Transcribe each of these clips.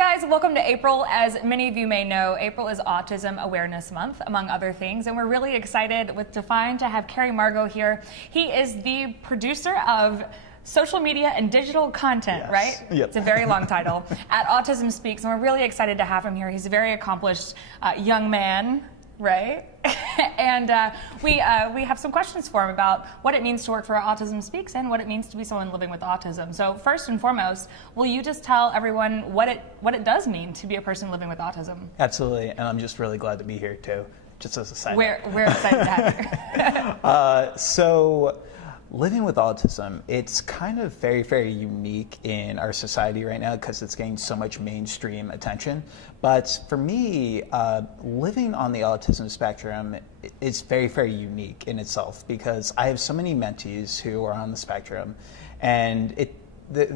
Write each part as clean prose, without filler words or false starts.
guys, welcome to April. As many of you may know, April is Autism Awareness Month, among other things, and we're really excited with Define to have Kerry Magro here. He is the producer of social media and digital content, yes. right? Yep. It's a very long title, at Autism Speaks, and we're really excited to have him here. He's a very accomplished young man, right? And we have some questions for him about what it means to work for Autism Speaks and what it means to be someone living with autism. So first and foremost, will you just tell everyone what it does mean to be a person living with autism? Absolutely, and I'm just really glad to be here too, just as a side We're excited to have you. So living with autism, it's kind of very, very unique in our society right now because it's getting so much mainstream attention. But for me, living on the autism spectrum is very, very unique in itself because I have so many mentees who are on the spectrum, and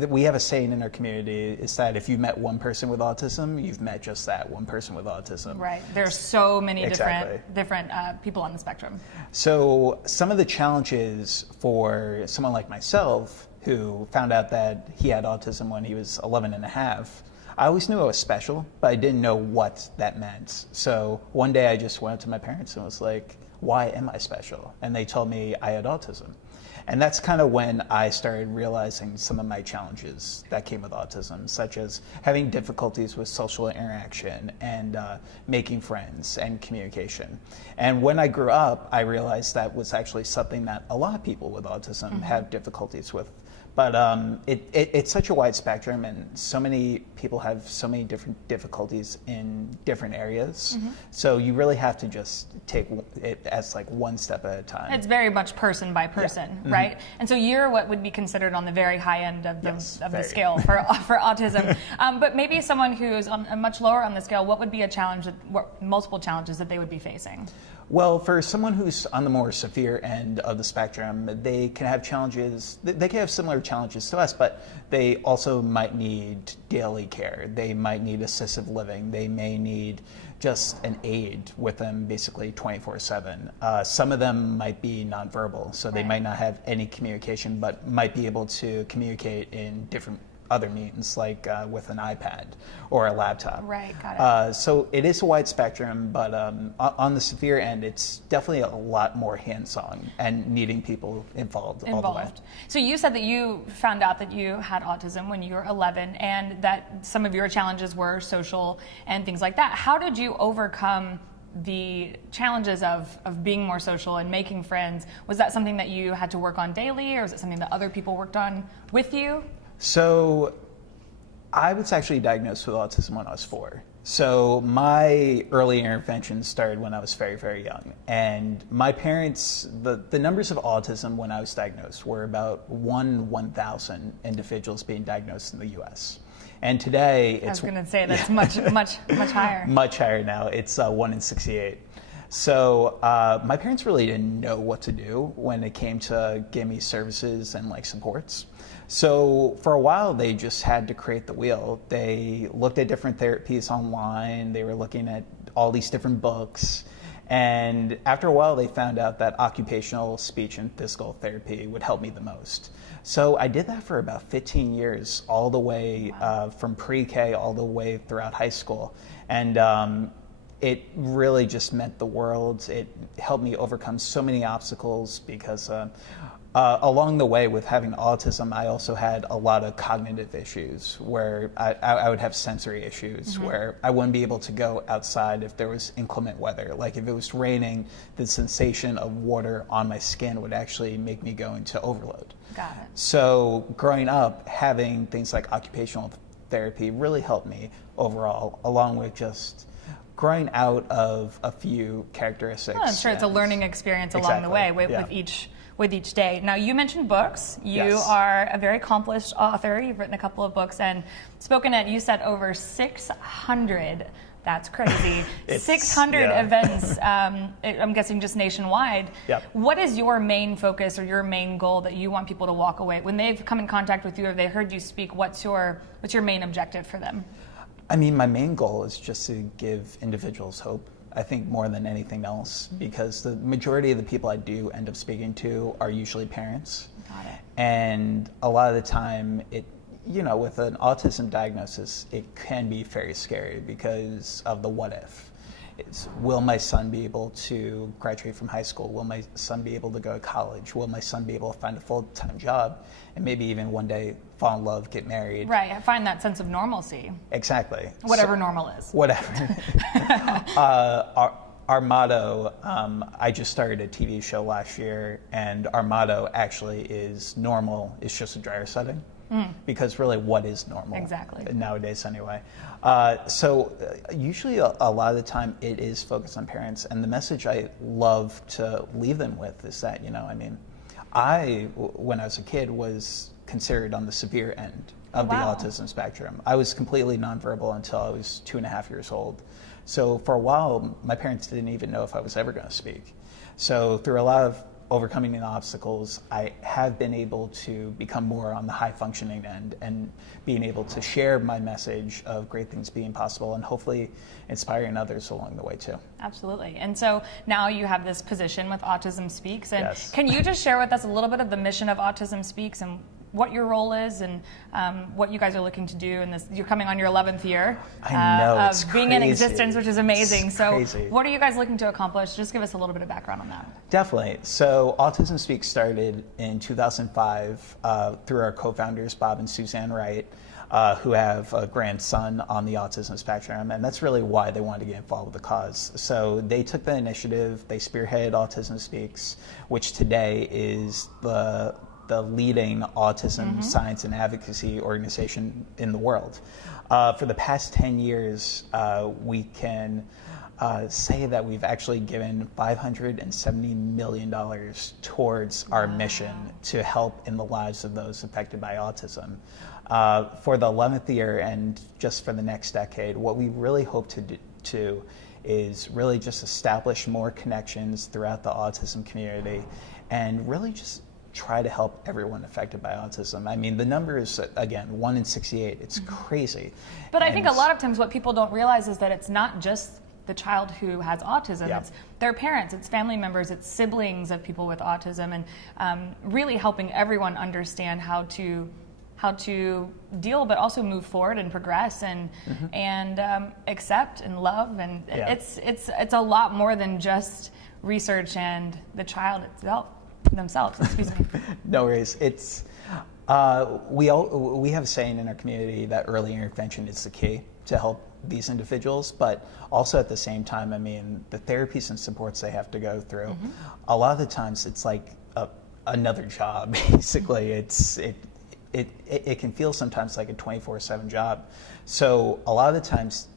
we have a saying in our community is that if you've met one person with autism, you've met just that one person with autism. Right. There's so many Exactly. different people on the spectrum. So some of the challenges for someone like myself who found out that he had autism when he was 11 and a half, I always knew I was special, but I didn't know what that meant. So one day I just went up to my parents and was like, why am I special? And they told me I had autism. And that's kind of when I started realizing some of my challenges that came with autism, such as having difficulties with social interaction and making friends and communication. And when I grew up, I realized that was actually something that a lot of people with autism have difficulties with. But it's such a wide spectrum, and so many people have so many different difficulties in different areas. So you really have to just take it as like one step at a time. It's very much person by person, right? And so you're what would be considered on the very high end of the scale for autism. But maybe someone who's on a much lower on the scale, what would be a challenge, multiple challenges that they would be facing? Well, for someone who's on the more severe end of the spectrum, they can have challenges, they can have similar challenges to us, but they also might need daily care. They might need assisted living. They may need just an aid with them basically 24/7. Some of them might be nonverbal, so they might not have any communication, but might be able to communicate in different other means, like with an iPad or a laptop. Right, got it. So it is a wide spectrum, but on the severe end, it's definitely a lot more hands-on and needing people involved. All the way. So you said that you found out that you had autism when you were 11 and that some of your challenges were social and things like that. How did you overcome the challenges of being more social and making friends? Was that something that you had to work on daily, or was it something that other people worked on with you? So I was actually diagnosed with autism when I was 4. So my early intervention started when I was very, very young. And my parents, the numbers of autism when I was diagnosed were about 1,000 individuals being diagnosed in the US. And today it's... I was going to say that's much higher. Much higher now. It's 1 in 68. So my parents really didn't know what to do when it came to give me services and like supports. So for a while, they just had to create the wheel. They looked at different therapies online. They were looking at all these different books. And after a while, they found out that occupational speech and physical therapy would help me the most. So I did that for about 15 years, all the way from pre-K all the way throughout high school. And it really just meant the world. It helped me overcome so many obstacles because along the way with having autism, I also had a lot of cognitive issues where I would have sensory issues where I wouldn't be able to go outside if there was inclement weather. Like if it was raining, the sensation of water on my skin would actually make me go into overload. Got it. So growing up, having things like occupational therapy really helped me overall, along with just growing out of a few characteristics. I'm sure it's a learning experience along the way with each day. Now, you mentioned books. You are a very accomplished author. You've written a couple of books and spoken at, you said, over 600. That's crazy. 600 events, I'm guessing just nationwide. What is your main focus or your main goal that you want people to walk away? When they've come in contact with you or they heard you speak, what's your main objective for them? I mean, my main goal is just to give individuals hope. I think more than anything else, because the majority of the people I do end up speaking to are usually parents. Got it. And a lot of the time, with an autism diagnosis, it can be very scary because of the what if. Will my son be able to graduate from high school? Will my son be able to go to college? Will my son be able to find a full-time job and maybe even one day fall in love, get married? Right, find that sense of normalcy. Exactly. Whatever normal is. Whatever. Our motto, I just started a TV show last year, and our motto actually is normal is just a dryer setting. Because really, what is normal? Exactly. Nowadays, anyway. So usually, a lot of the time, it is focused on parents, and the message I love to leave them with is that, when I was a kid, was considered on the severe end of the autism spectrum. I was completely nonverbal until I was 2.5 years old. So for a while, my parents didn't even know if I was ever going to speak. So through a lot of overcoming the obstacles, I have been able to become more on the high functioning end and being able to share my message of great things being possible and hopefully inspiring others along the way too. Absolutely. And so now you have this position with Autism Speaks. And yes. Can you just share with us a little bit of the mission of Autism Speaks and what your role is and what you guys are looking to do in this? You're coming on your 11th year of being in existence, which is amazing. It's so crazy. What are you guys looking to accomplish? Just give us a little bit of background on that. Definitely. So Autism Speaks started in 2005 through our co-founders, Bob and Suzanne Wright, who have a grandson on the autism spectrum, and that's really why they wanted to get involved with the cause. So they took the initiative, they spearheaded Autism Speaks, which today is the leading autism science and advocacy organization in the world. For the past 10 years, we can say that we've actually given $570 million towards our mission to help in the lives of those affected by autism. For the 11th year and just for the next decade, what we really hope to do is really just establish more connections throughout the autism community and really just try to help everyone affected by autism. I mean, the number is, again, 1 in 68. It's crazy. But I think a lot of times what people don't realize is that it's not just the child who has autism. Yeah. It's their parents, it's family members, it's siblings of people with autism, and really helping everyone understand how to deal, but also move forward and progress and accept and love. And it's a lot more than just research and the child themselves. Excuse me. No worries. It's we have a saying in our community that early intervention is the key to help these individuals, but also at the same time, I mean, the therapies and supports they have to go through, a lot of the times it's like another job, basically. It can feel sometimes like a 24/7 job. So a lot of the times,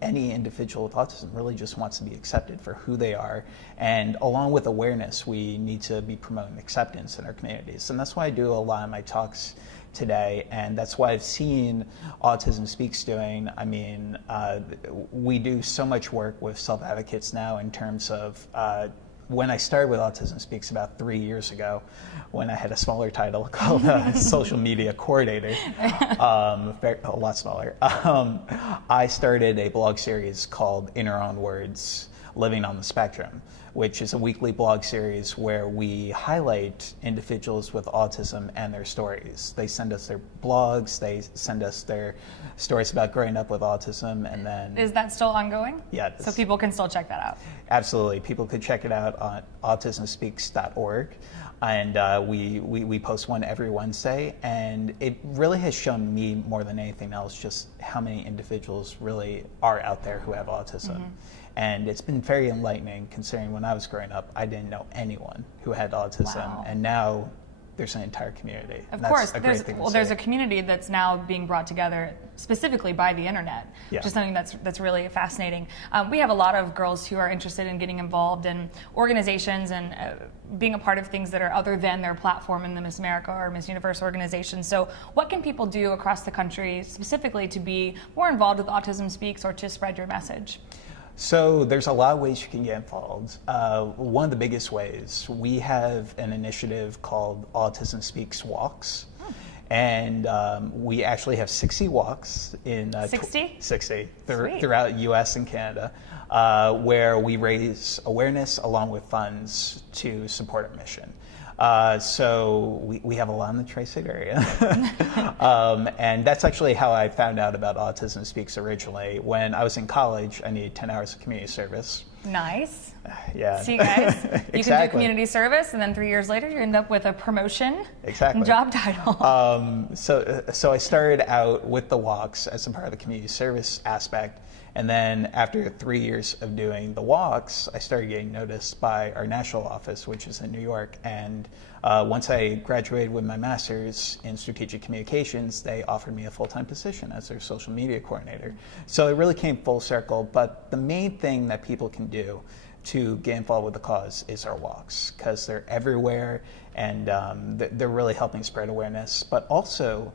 any individual with autism really just wants to be accepted for who they are. And along with awareness, we need to be promoting acceptance in our communities. And that's why I do a lot of my talks today. And that's why I've seen Autism Speaks doing. I mean, we do so much work with self-advocates now in terms of when I started with Autism Speaks about 3 years ago, when I had a smaller title called social media coordinator, a lot smaller, I started a blog series called In Our Own Words, Living on the Spectrum, which is a weekly blog series where we highlight individuals with autism and their stories. They send us their blogs, they send us their stories about growing up with autism, and then... Is that still ongoing? Yeah. So people can still check that out? Absolutely. People could check it out on autismspeaks.org. And we post one every Wednesday, and it really has shown me more than anything else just how many individuals really are out there who have autism. And it's been very enlightening, considering when I was growing up, I didn't know anyone who had autism. Wow. And now there's an entire community. Of course, there's a community that's now being brought together specifically by the internet, which is something that's really fascinating. We have a lot of girls who are interested in getting involved in organizations and being a part of things that are other than their platform in the Miss America or Miss Universe organization. So what can people do across the country specifically to be more involved with Autism Speaks or to spread your message? So there's a lot of ways you can get involved. One of the biggest ways, we have an initiative called Autism Speaks Walks. And we actually have 60 walks in 60 throughout US and Canada, where we raise awareness along with funds to support our mission. So we have a lot in the Tri-State area. And that's actually how I found out about Autism Speaks originally. When I was in college, I needed 10 hours of community service. Nice. Yeah. See, guys, you Exactly. can do community service, and then 3 years later, you end up with a promotion and job title. So I started out with the walks as a part of the community service aspect. And then after 3 years of doing the walks, I started getting noticed by our national office, which is in New York. And once I graduated with my master's in strategic communications, they offered me a full-time position as their social media coordinator. So it really came full circle. But the main thing that people can do to get involved with the cause is our walks, because they're everywhere, and they're really helping spread awareness. But also,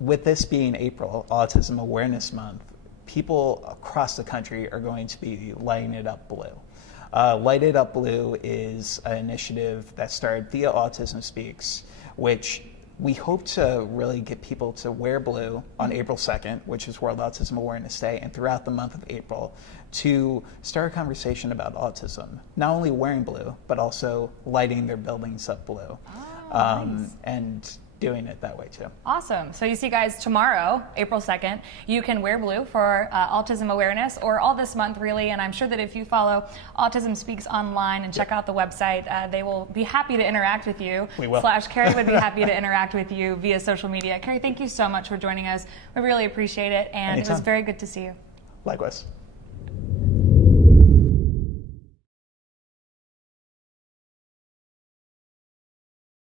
with this being April, Autism Awareness Month, people across the country are going to be lighting it up blue. Light It Up Blue is an initiative that started via Autism Speaks, which we hope to really get people to wear blue on April 2nd, which is World Autism Awareness Day, and throughout the month of April to start a conversation about autism. Not only wearing blue, but also lighting their buildings up blue. Nice. And doing it that way too. Awesome. So you see, guys, tomorrow, April 2nd, you can wear blue for autism awareness, or all this month, really. And I'm sure that if you follow Autism Speaks online and check out the website, they will be happy to interact with you. We will. / Kerry would be happy to interact with you via social media. Kerry, thank you so much for joining us. We really appreciate it. And Anytime. It was very good to see you. Likewise.